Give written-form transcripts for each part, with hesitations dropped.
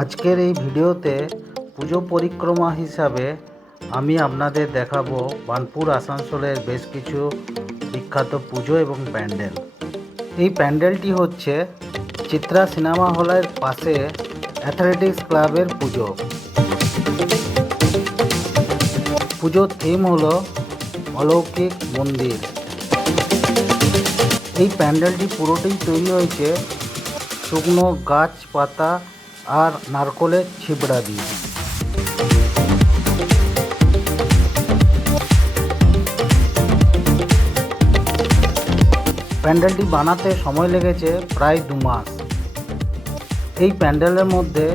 আজকের এই ভিডিওতে পুজো পরিক্রমা হিসাবে আমি আপনাদের দেখাবো বার্নপুর আসানসোলের বেশ কিছু বিখ্যাত পুজো এবং প্যান্ডেল। এই প্যান্ডেলটি হচ্ছে চিত্রা সিনেমা হলের পাশে অ্যাথলেটিক্স ক্লাবের পুজো। পুজোর থিম হলো অলৌকিক মন্দির। এই প্যান্ডেলটি পুরোটাই তৈরি হয়েছে শুকনো গাছপাতা আর নারকলের ছিবড়া দিয়ে। প্যান্ডেলটি বানাতে সময় লেগেছে প্রায় 2 মাস। এই প্যান্ডেলের মধ্যে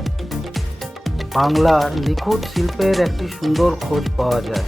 বাংলার নিখুঁত শিল্পের একটি সুন্দর খোঁজ পাওয়া যায়।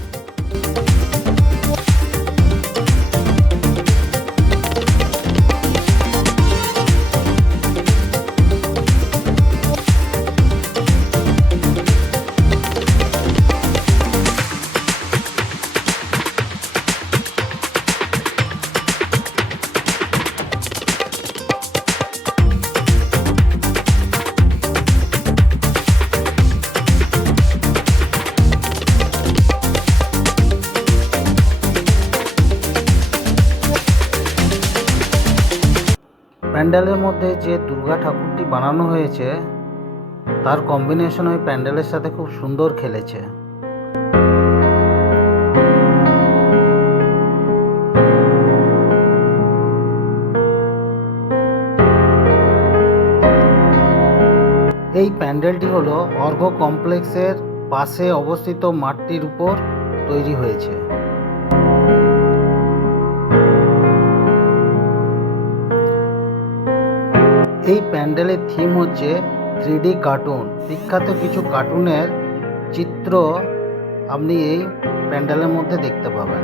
প্যান্ডেলের মধ্যে যে দুর্গা ঠাকুরটি বানানো হয়েছে তার কম্বিনেশন ওই প্যান্ডেলের সাথে খুব সুন্দর খেলেছে। এই প্যান্ডেলটি হলো অর্ঘ্য কমপ্লেক্সের পাশে অবস্থিত মাঠটির উপর তৈরি হয়েছে। এই প্যান্ডেলের থিম হচ্ছে 3D কার্টুন। বিখ্যাত কিছু কার্টুনের চিত্র আপনি এই প্যান্ডেলের মধ্যে দেখতে পাবেন।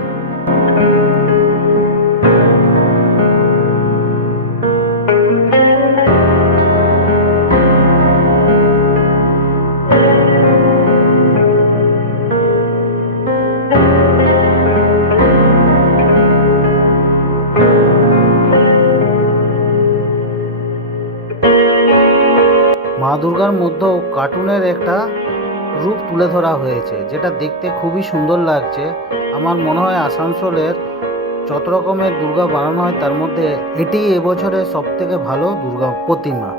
মা দুর্গার মধ্যেও কার্টুনের একটা রূপ তুলে ধরা হয়েছে, যেটা দেখতে খুবই সুন্দর লাগছে। আমার মনে হয় আসানসোলের যত রকমের দুর্গা বানানো হয় তার মধ্যে এটি এবছরের সবথেকে ভালো দুর্গা প্রতিমা।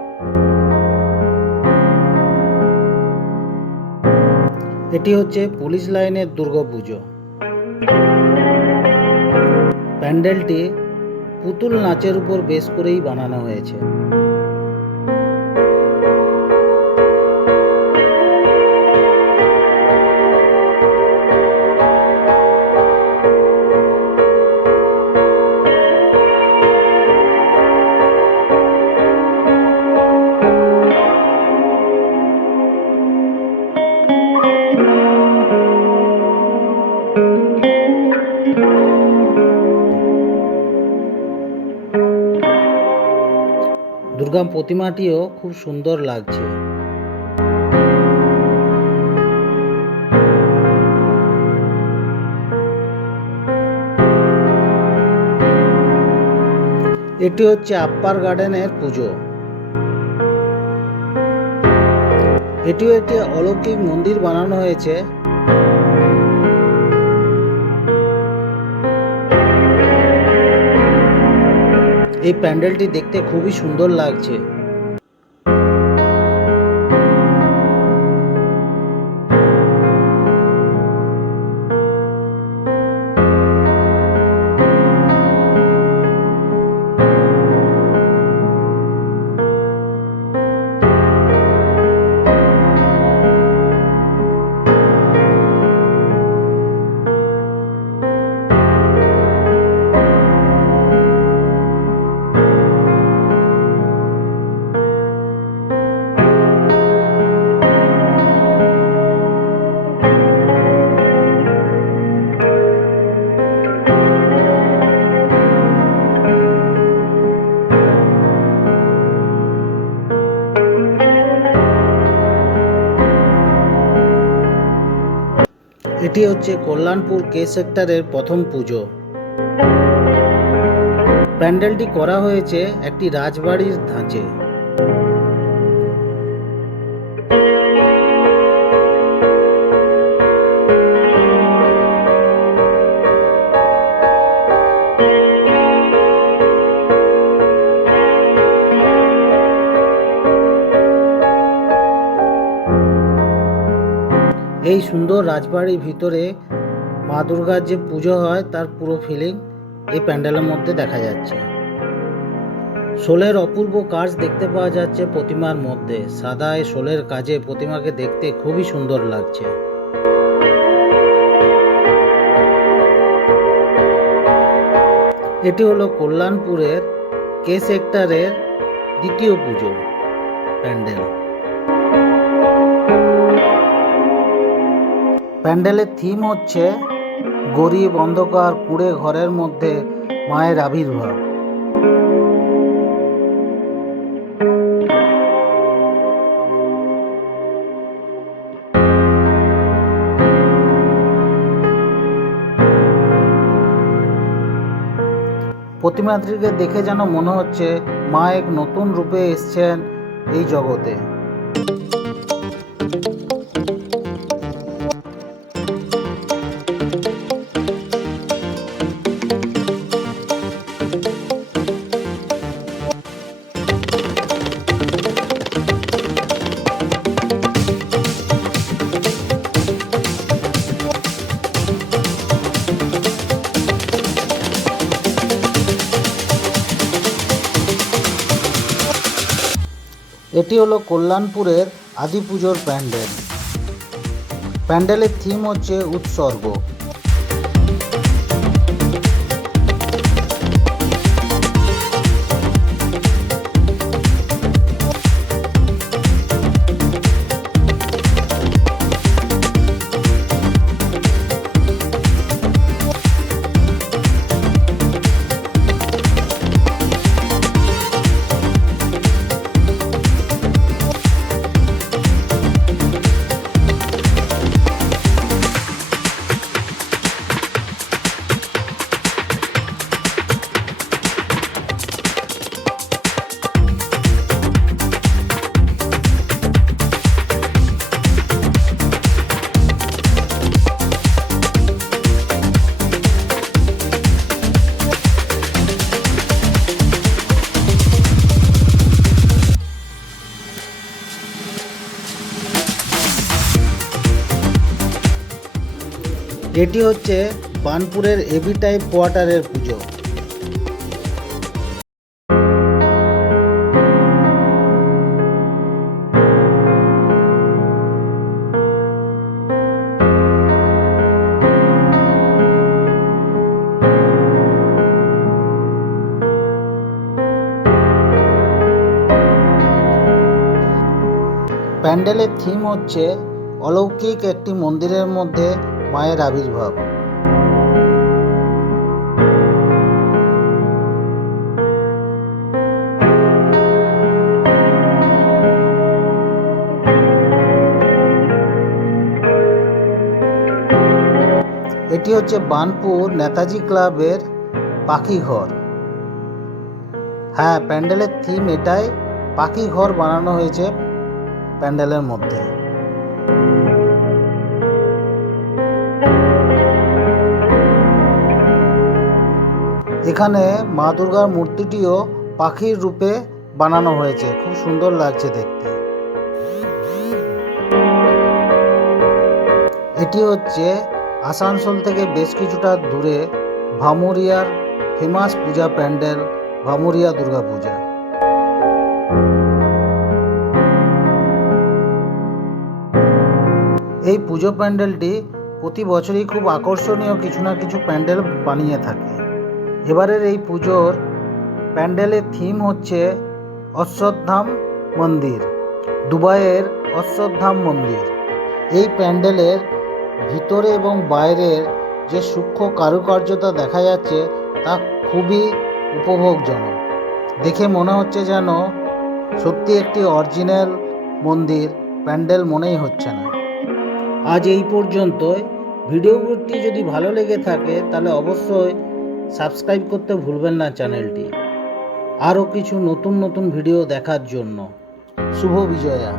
এটি হচ্ছে পুলিশ লাইনের দুর্গা পুজো। প্যান্ডেলটি পুতুল নাচের উপর বেশ করেই বানানো হয়েছে। দুর্গা প্রতিমাটিও খুব সুন্দর লাগছে। এটি হচ্ছে আপ্পার গার্ডেনের পুজো। এটিও একটি অলৌকিক মন্দির বানানো হয়েছে। এই প্যান্ডেলটি দেখতে খুবই সুন্দর লাগছে। এটি হচ্ছে কল্যাণপুর কে সেক্টরের প্রথম পুজো। প্যান্ডেলটি করা হয়েছে একটি রাজবাড়ির ধাঁচে। এই সুন্দর রাজবাড়ির ভিতরে মা দুর্গার যে পুজো হয় তার পুরো ফিলিং এই প্যান্ডেলের মধ্যে দেখা যাচ্ছে। শোলের অপূর্ব কাজ দেখতে পাওয়া যাচ্ছে প্রতিমার মধ্যে। সাদা এই শোলের কাজে প্রতিমাকে দেখতে খুবই সুন্দর লাগছে। এটি হলো কল্যাণপুরের কে সেক্টরের দ্বিতীয় পুজো প্যান্ডেল। প্যান্ডেলের থিম হচ্ছে গরিব অন্ধকার কুঁড়ে ঘরের মধ্যে মায়ের আবির্ভাব। প্রতিমাটিকে দেখে যেন মনে হচ্ছে মা এক নতুন রূপে এসছেন এই জগতে। এটি হলো কল্যাণপুরের আদি পুজোর প্যান্ডেল। প্যান্ডেলের থিম হচ্ছে উৎসর্গ। এটি হচ্ছে বার্নপুরের এবি টাইপ কোয়ার্টারের পুজো। প্যান্ডেলের থিম হচ্ছে অলৌকিক একটি মন্দিরের মধ্যে মায়ের আবির্ভাব। এটি হচ্ছে বার্নপুর নেতাজি ক্লাবের পাখি ঘর। হ্যাঁ, প্যান্ডেলের থিম এটাই, পাখি ঘর বানানো হয়েছে প্যান্ডেলের মধ্যে। এখানে মা দুর্গার মূর্তিটিও পাখির রূপে বানানো হয়েছে, খুব সুন্দর লাগছে দেখতে। এটি হচ্ছে আসানসোল থেকে বেশ কিছুটা দূরে ভামুরিয়ার ফেমাস পূজা প্যান্ডেল ভামুরিয়া দুর্গা পূজা। এই পুজো প্যান্ডেলটি প্রতি বছরই খুব আকর্ষণীয় কিছু না কিছু প্যান্ডেল বানিয়ে থাকে। এবারের এই পুজোর প্যান্ডেলের থিম হচ্ছে অশ্বত্থাম মন্দির, দুবাইয়ের অশ্বত্থাম মন্দির। এই প্যান্ডেলের ভিতরে এবং বাইরের যে সূক্ষ্ম কারুকার্যতা দেখা যাচ্ছে তা খুবই উপভোগজনক। দেখে মনে হচ্ছে যেন সত্যি একটি অরিজিনাল মন্দির প্যান্ডেল মনেই হচ্ছে না। আজ এই পর্যন্তই। ভিডিওটি যদি ভালো লেগে থাকে তাহলে অবশ্যই সাবস্ক্রাইব করতে ভুলবেন না চ্যানেলটি, আরও কিছু নতুন নতুন ভিডিও দেখার জন্য। শুভ বিজয়া।